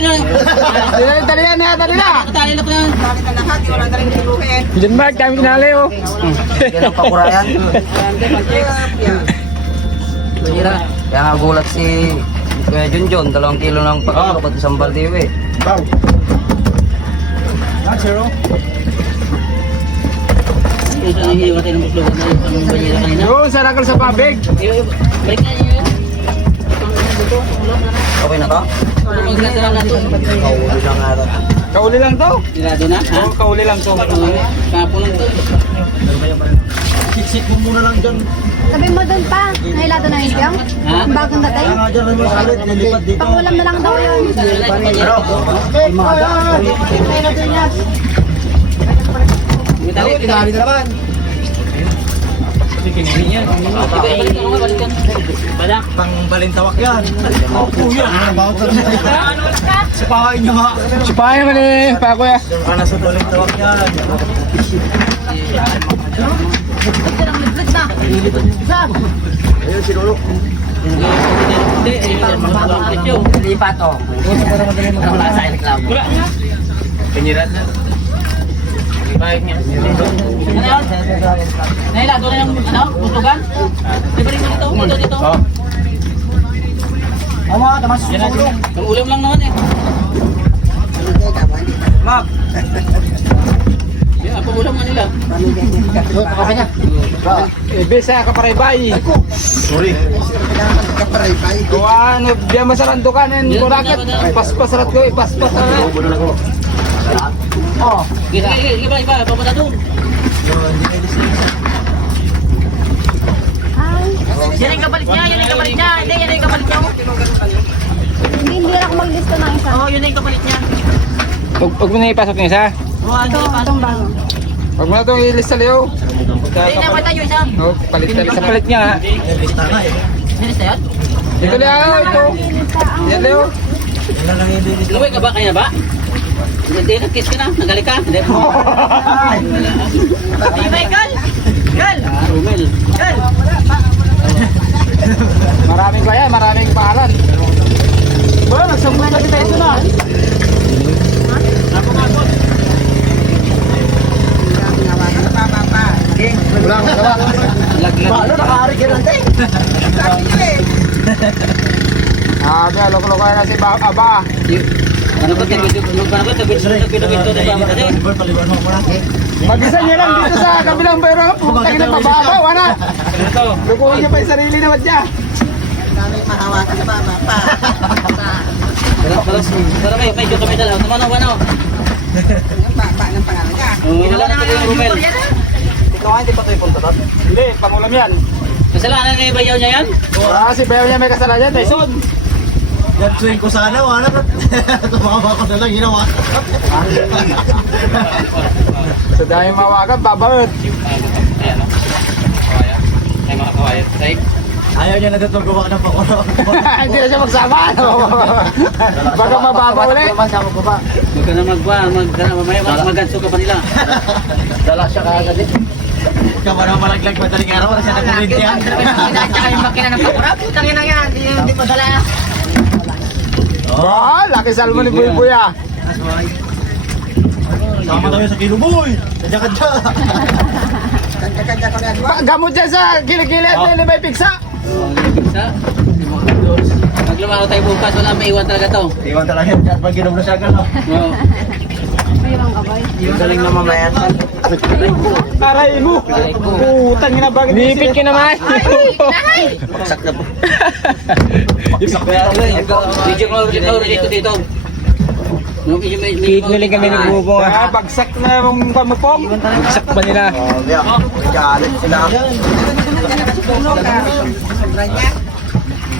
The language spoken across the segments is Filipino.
tingnan. Dali, dali na, dali na. Tali na ko yan. Bakit ang lahat? Wala na rin tiluhin. Diyan ba, kami kinali oh. Yan ang pakurayan. Tira. Kaya nga gulat si Kuya Junjun, dalawang kilo ng pakuro, pati isang balde eh. Ng buklugan na yung. Yun, sa nakal sa pabig. Balik na yun. Okay na to? Magkata lang nato. Kauli lang to. Tirado na? Oo, kauli lang to. Kapo lang to. Sabi mo doon pa, nahilado na yung siyang? Ha? Ang bagong dating? Pangulam na lang daw yun. Tali, tinali na naman. Balikan ko nga, balikan. Balak. Pang balintawak yan. Kuya, ano ba ito? Sipahin nyo nga. Sipahin mo ni pa kuya. Para sa balintawak yan. Ayun, si Lolo. Hindi, eh, mga bangkit yun. Lipat to. Wala sa reklamo. Pinirat na. Bayad niya. Ano na yung, ano, butugan? Rin mo dito? Dito, dito. Tama, tamas. Yan natin. Ang ulam lang naman eh. Map! Yan, ang ulam nila. Okay na. Eh, bisa ka paray-bay. Sorry. Kuha, ano, biya masarando ka nin. Kurakat. Paspas rat ko, ipaspas rat. Oh, Sige, sige, sige, iba, iba, papunta doon. Yan ang kapalit niya, yan ang kapalit niya. Hindi, yan ang kapalit niya. hindi, hindi ako maglista ng isa. Oo, yun ang kapalit niya. Huwag huwag mo na ipasok niya isa. Oo, ano, Ito, ano. itong bago. Huwag mo na itong ilista Leo. Hindi na pata yung isa. Oh, palit na sa palit niya. eh. Yan isa yan. Ito Leo, ito. Yan Leo. Lang yung. Luwi ka ba? Kaya ba? Hindi, nag-kiss ka na. Nagali ka. Hindi. Hey, Michael! Gal! Rumel. Gal! Maraming kaya, maraming pangalan. Ba, nagsambay na kita ito na. Wala akong gawa. Paano nakahari ka lang tayo? Sabi, si Aba. Ano ba ito? Pinabito na ba kasi? Liver, ko na. Mag-isa niya lang dito sa kabilang pero putang ina mababaw, ana. Lukuhin niya pa yung sarili naman niya. Namin mahawakan na mama pa. Para para para may medyo kami dalaw. Tama na, ano? Yung baba ng pangalan niya. Kilala na ko yung Rumel. Ikaw nga, hindi pa tayo punta doon. Hindi, pangulam yan. Kasalanan kay bayaw niya yan? Ah, si Bayo niya may kasalanan, Tyson. Yan swing ko sana, wala na. Tumama ko na lang, ginawa. Sa. Kawayan. Ay mga kawayan. Say. Ayaw niya na dito gawa ng pakuro. Hindi na siya magsama. ano? Baka mababaw ulit. Sama ko ba? Huwag ka na magwa, mag, mamaya mag, maganso ka pa nila. Dala siya kaagad eh. Kamu na malaglag madaling araw, wala siya nag-Corinthian. Tsaka yung makina ng pakura. Putang ina yan. Hindi hindi mo dala. Oh, laki salmo ni Buy Buy ah. Sama tayo sa kiluboy. Kadya-kadya. Kanya-kanya ko na. Pa- Gamot dyan sa kilikili at may may piksa. Sa? Pag lumaro tayo bukas, wala may iwan talaga to. Iwan talaga yan. Pag ginom na siya gano'n. Oo. May ibang kabay. Galing na mamayan. Aray mo. Putang ina bakit Nipit ka naman. Baksak na po. Video ko dito, dito, dito. Nung medyo may may kami nagbubo. Ah, bagsak na yung pamupong. Bagsak ba nila? Yeah. Galit sila.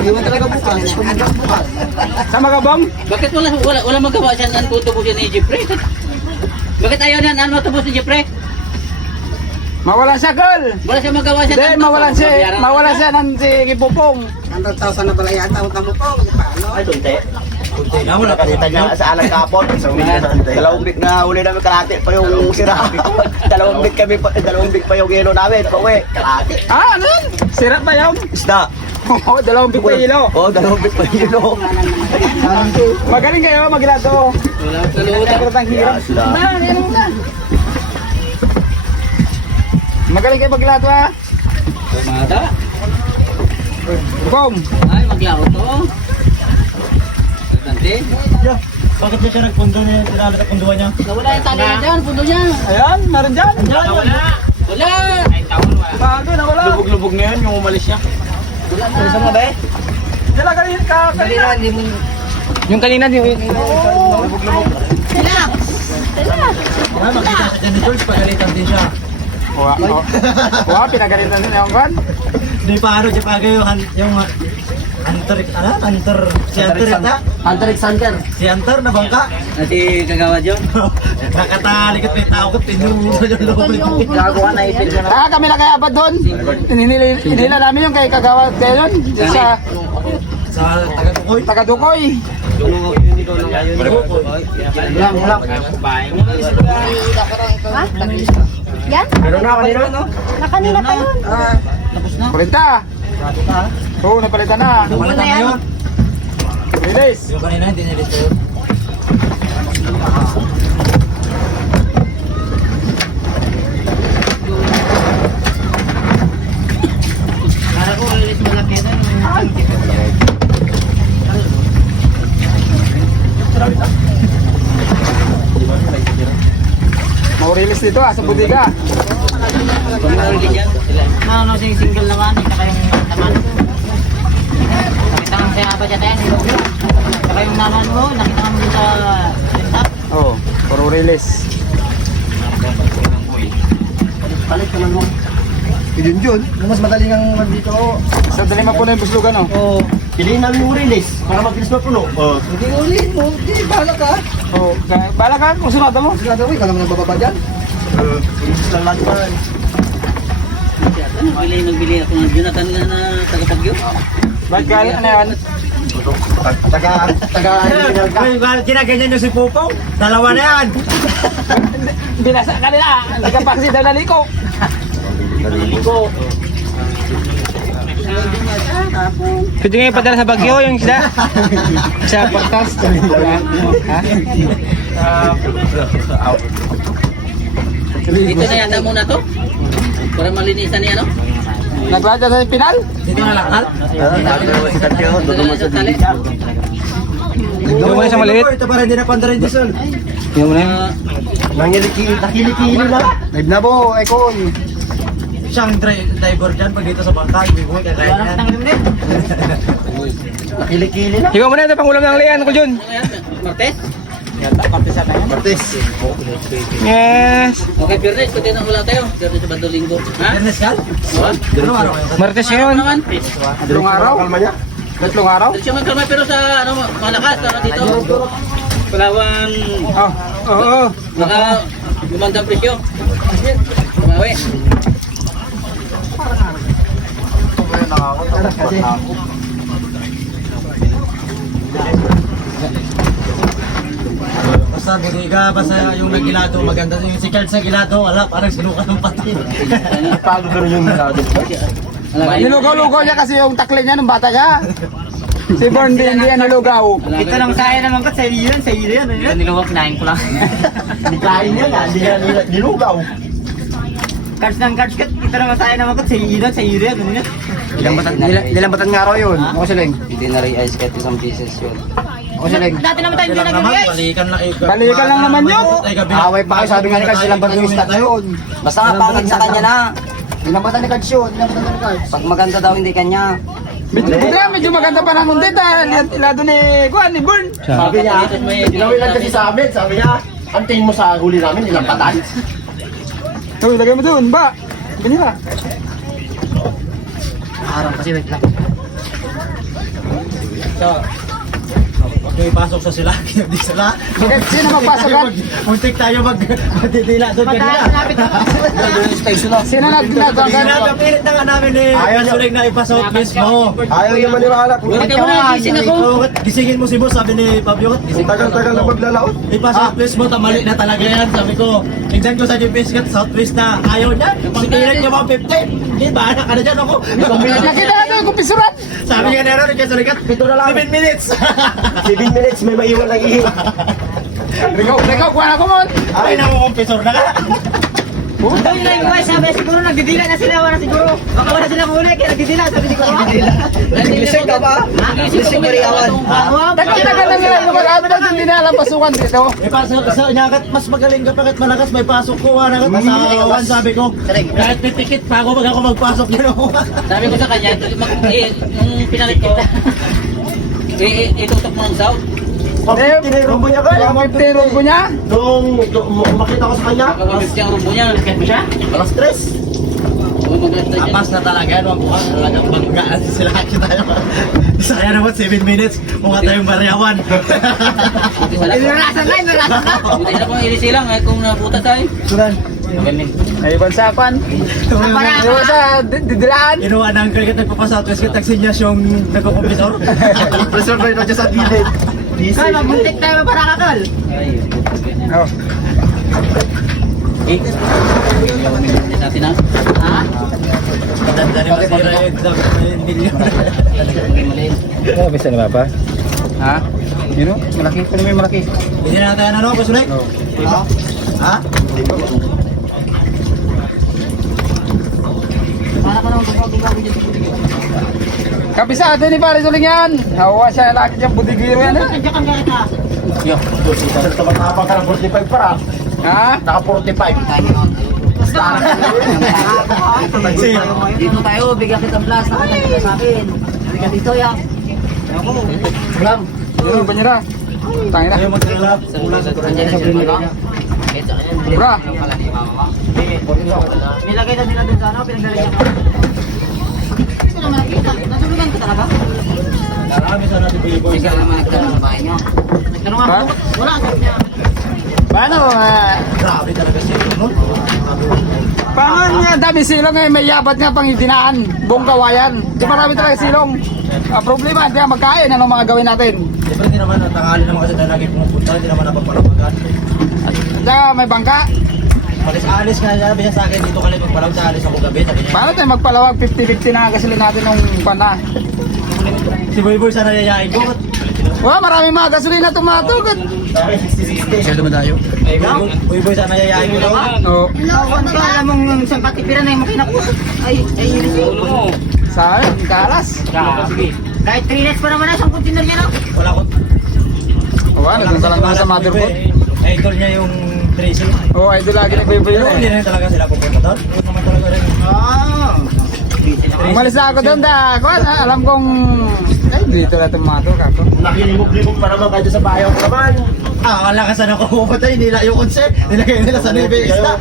Iwan talaga bukas. Bukas? Sa magabang? Bakit wala wala wala magawa siya ng tutubos ni Jeffrey? Bakit ayaw niya ano tubos ni Jeffrey? Mawala siya, girl. Wala siya magawa siya. Hindi, mawalan siya. Mawalan na. siya ng si Kipupong. 100,000 na pala yata. Mo po. Paano? Ay, tunte. Kunti na, wala ka Nakakita niya sa alang kapon. Dalawang big na huli namin kalate pa yung sira. dalawang big kami pa, dalawang big pa yung geno namin. Pauwi, kalate. Ah, ano yan? Sirap ba yun? Isda. Oo, dalawang pipo kilo. Oo, dalawang bit pa kilo. Magaling kayo, magilado. Wala. Sakit ang hirap. Magaling kayo magilado ha. Tumada. Kom. Ay, maglaro to. Tante. Bakit niya siya nagpundo niya? Tinalo sa punduan niya? Nawala yung tali na dyan, pundo niya. Ayan, meron dyan. Wala. Wala. Ay, tawon wala. Bago na wala. Lubog-lubog ngayon yung umalis niya. Wala na. Saan na ba eh? Dala kanina ka. Kanina. Yung kanina, yung... Ah, makita siya dyan ni George, pagalitan din siya. Wa, wa, wa, pinagalitan din yung kan. Di pa ano, di pa yung, yung Hunter, ano? Hunter, si Hunter yata? Hunter Alexander. Si Hunter na bangka? Ati kagawa dyan. Nakatalikot may tao ko, tinuso yung loob. Gago ka na ipil ka Ah, kami lang kaya abad doon. Inila, namin yung kay Kagawa kayo yun. Dyan Sa Sa taga-tukoy. Tagadukoy. Lang, lang. Ha? Yan? Meron na kanina, no? Na kanina pa yun. Tapos na. Palita. Oo, napalitan na. Wala na yun. Release. Yung kanina, hindi nilis ko yun. Kala ko, release malaki na. Mau-release dito ah, sa budiga. Ano, ano, sing single naman. Saka yung naman. Nakita kang kaya ba dyan yan? Saka yung naman mo, nakita kang sa. Oo, oh, puro release. Yun yun. Mas madaling ang dito. Sa dali na yung buslugan oh. Oo. Piliin namin yung release para mabilis mapuno. Oo. Hindi ulihin mo. Hindi, bahala ka. Oo, oh, bala ka kung sunod mo. Sigurado ko, ikaw naman ang bababa dyan. Release lang lahat pa. Bili, nagbili ako ng Jonathan na na tagapagyo. Ba't ka, ano yan? Taga, taga, Ginaganyan nyo si Pupong. Dalawa na yan. Binasa ka nila. Hindi ka pa kasi dalali ko. Pwede nga ipadala sa Bagyo yung isda. Sa podcast. Ha? Dito na yata muna to. Para malinisan niya, no? Nagwada sa pinal? Dito na lakal. Yung muna sa maliit. Ito para hindi na panda rin diesel. Yung muna. Ah, Nangilikili, nakilikili na. Live na po, Econ. Siyang dri- driver dyan pag dito sa bangka. Hindi mo kaya yan. Nakilikili na. Higaw muna ito pang ulam ng lian ko Jun. Ano yan? Martes? Martes. Yes. Okay, Piernes, pwede nang wala tayo. Piernes sa Bandang Linggo. Ha? Ernest yan? Oo. Ano araw kayo? Martes Ano ngayon. naman? Tatlong araw? Tatlong araw? Dito siya magkalma pero sa ano, malakas. Ano dito? Palawan. Oo. Oo. Baka gumandang presyo. Bumawi. Basta budiga, basta yung nagilado, maganda yung si Carl sa gilado, wala, parang sinuka ng pati. Paano gano'n yung gilado? Nilugaw-lugaw niya kasi yung takli niya nung bata ka. Si Born din hindi yan nilugaw. Kita lang kaya naman ka sa iyo yan, sa iyo yan. Ano yan? Niluwag, kinain ko lang. Hindi kain yan, ah, hindi yan nilugaw. Cards ng cards kat, kita naman tayo naman kat, sa iyo yan, sa iyo yan. Ano? Nilambatan, nga raw yun. Ako siling. Hindi na rin-ice kahit isang pieces yun. Ako siling. Dati naman tayo hindi naman, nag-realize. balikan lang. eh, Balikan lang naman yun. Away pa kayo, sabi nga ni Cards, nilambatan yung stat na yun. Basta nga pangit sa kanya na. Nilambatan ni Cards yun, nilambatan ni Cards. Pag maganda daw hindi kanya. Medyo, medyo, medyo maganda pa ng dita. Ilado ni Kuan, ni Born. Sabi niya, ginawi lang kasi sa amin, sabi niya, ang tingin mo sa huli namin, nilampatan. Uy, lagay mo dun, ba? Ganila. Harang kasi, wait lang. Huwag kayo ipasok sa sila, hindi sila. Sino magpasok yan? Muntik tayo mag magdidila doon kanina. Sino nag nagkagan? Pinapilit na nga namin ni Suring na ipasok mismo. Ayaw niya maniwala. Bakit mo na, gising ako. Gisingin mo si boss, sabi ni Fabio. Gising Tagal-tagal na maglalaot. Ipasok mismo, tamali na talaga yan. Sabi ko, Pinsan ko sa GPS kat Southwest na ayaw niya. Singilan niya 150. Hindi, bahala ka na dyan ako. Nakita natin yung kumpisuran. Sabi niya na rin, kasi lang. 7 minutes. 7 minutes, may maiwan lang ihi. Rikaw, rikaw, kuha na ko mo. Ay, nakukumpisor na ka. Sabi na yung guys, sabi siguro nagdidila na sila, wala siguro. Baka wala silang huli, kaya nagdidila, sabi siguro. Naglising ka ba? Naglising ka rin awan. Tagal na nila yung hindi na alam pasukan dito. Eh, pasok sa inyakat, mas magaling ka bakit malakas, may pasok ko, wala ka, sa sabi ko. Kahit may tikit pa ako, pag ako magpasok yun ako. Sabi ko sa kanya, eh, yung pinalit ko, eh, eh, itutok mo ng south. Eh, Tinirumbo niya ka. yung 50 roll ko niya. Nung nung makita ko sa kanya, Kapag yung rumbo niya, nalagkat mo siya. alas tres. O, mag-alas tayo dyan. Tapas na talaga, ang bukas, talagang bangga sila kita tayo. Saya naman 7 minutes, mukha tayong lahat. Inarasan na, inarasan na. Buti na kung ilisilang, eh, kung naputa tayo. Magaling. Ay, bansapan. Yung sa di- didilaan. Inuwa na ang kalit nagpapasa, tapos kita sinyas yung nagkukumpisor. Kumpisor ba yun sa gilid? Kaya mabuntik tayo para kakal. Ay, ganyan. Oh. Eh, natin na. Ha? Ganda rin masira yung na maliit. Oh, bisa na ba? Ha? Yun o, malaki. Mo yung malaki. Hindi na natin ano, Kusulik? Ha? Ha? Para ka naman gumagawa dyan sa puti. Kabisa atin ni Paris Uling yan. Hawa siya lagi dyan budigiro yan. Nandiyan kang ha. Yo. Sa matapang ka ng 45 para. Ha? Naka 45. Taxi. Dito tayo, bigyan kitang blast, nakaganda sa akin. Halika dito, ya. Lang. Yun ang banyera. Tangin na. Bra. Nilagay na nila dun sa ano, pinagdalagyan ko. Hindi ko. Nasulugan ko talaga. Marami sa natin Pilipinas. Ikaw naman nagtanong sa bahay niyo. Nagtanong ako, Ha? wala. Paano? Uh, Grabe talaga siya. no? Paano nga dami silong eh, may yabat nga pang idinaan. Buong kawayan. Di marami talaga silong. Ah, problema, hindi nga magkain. Anong mga gawin natin? Siyempre hindi naman natangali naman kasi tayo lagi pumupunta, hindi naman napaparapagan. At may bangka. Alis-alis nga niya, sabi niya sa akin, dito ka lang magpalaw sa alis ako gabi, sabi niya. Paano tayo magpalawag 50-50 na kasi natin nung pana? Si Boy Boy sana yayain ko. Wah, maraming mga gasolina tumatugod. Kaya naman tayo? Eh, Boy sana yayain ko daw. Oo. Ano ba, alam mong yung isang katipiran na yung makina ko. Ay, ay, mo. Sayang, kalas. Sige. Kahit 3 nights pa naman na, isang container niya na. Wala ko. Oo, nandun ka lang naman sa motherboard. Idol niya yung Tracy. Oo, oh, idol lagi nagbibiyo Pero hindi eh. na talaga sila pupunta doon. Hindi naman talaga rin. Ah. Umalis na ako doon da. Kuan, ah, alam kong... Ay, dito na tumato kako. Nakilimog-limog pa naman kayo sa bayaw ko naman. Ah, wala ka sana pupunta. Nila yung onse. Nilagay nila sa nebe isda.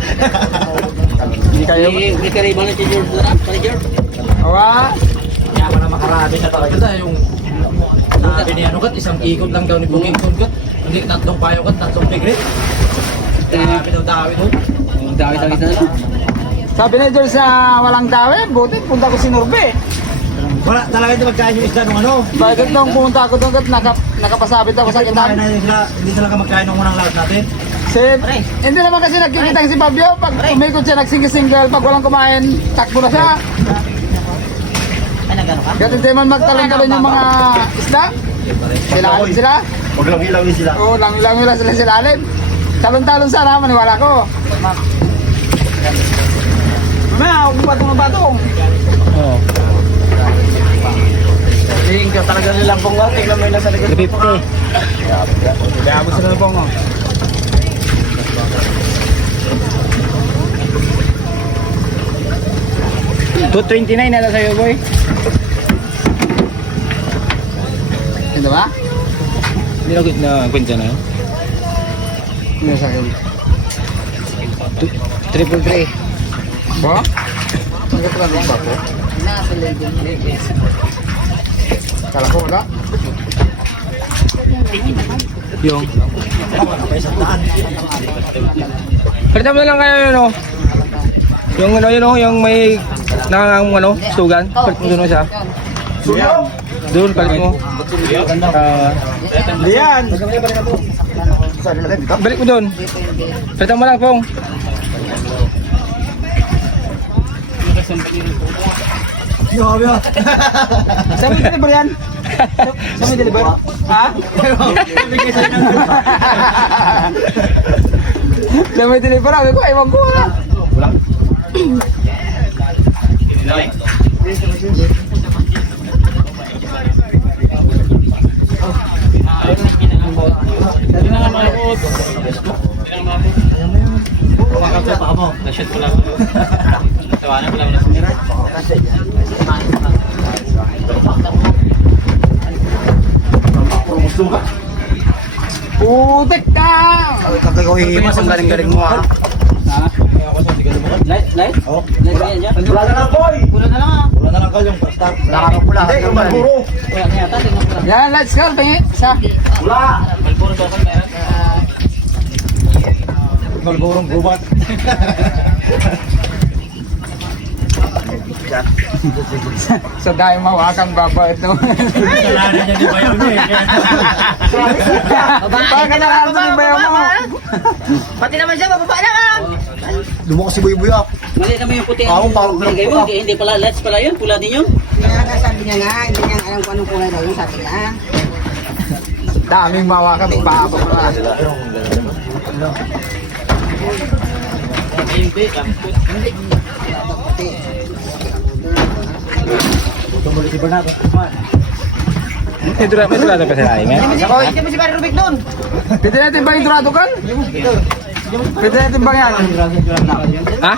Hindi kayo... Hindi hindi ka rin ba na George doon? Pari George? Awa. Kaya pa na makarami siya talaga sa yung sabi ni ano kat, isang ikot lang daw ni Buking Kungot. Hindi tatlong payo kat, tatlong pigrit. Dami daw dawi doon. Dawit-dawit na lang. Sabi ni George na walang dawe, buti punta ko si Norbe. Wala talaga hindi magkain yung isda nung ano. Bakit nung pumunta ako doon, naka, nakapasabit ako sa Kasi kumain kitan. na sila, hindi sila kamagkain nung unang lahat natin. Si, hindi naman kasi nagkikita si Fabio. Pag umikot siya, nagsingle-single. Pag walang kumain, takbo na siya. Ay, nagano ka? Kasi hindi man magtalon-talon yung mga isda. Silalim sila. Huwag lang ilaw sila. Oo, lang-lang nila sila silalim. Talon-talon sana, maniwala ko. Mamaya, huwag batong-batong. Oo. Tingin ka talaga nilang pong wow. Tingnan mo yung nasa likod. Lipit ko. Kaya mo sila pong, oh. Two twenty nine na sa'yo, boy. Ito ba? Nilagit na kwenta na. Ano sa akin? Triple three. Ba? Nagkatransong ba po? Nasa. Kala ko wala. Yung. Palitan mo na lang kayo yun, oh. Yung ano yun, oh, yung may nangang ano, sugan. Palit mo doon siya. Doon, palit mo. Ah, Diyan! balik mo doon. Palitan mo lang, pong. Saan mo deliver yan? Saan mo deliver? Ha? Saan mo deliver? Sabi ko, ewan ko wala. Putik ka! Kapag ko hihimas, ang galing-galing mo ha. Light, light? Oo. Light yan dyan? Wala na lang, boy! Wala na lang ah. Wala na lang kayo, basta. Wala ka pa pula. Hindi, yung Malboro. Wala na yata. Tingnan lang. Yan, let's go. Tingin. Isa. Wala! Malboro daw ako meron. Malborong gubat. So dahil mawakang baba ito. Kasalanan niya ni Bayaw niya eh. Baka na lang sa bayo mo. Pati naman siya, bababa na ah. Lumo ko si Buy Buy ah. Mali naman yung puti ang parang binigay mo. Hindi, pala lights pala yun. Pula din yun. sabi niya nga, hindi niya alam kung anong kulay daw yung sabi niya. Daming mawakang baba na. Hindi, kamput. Hindi. May dura, may dura pa sa laing eh. Hindi mo si Pare Rubik doon. Pwede natin ba durado kan? Pwede natin ba yan? Ha?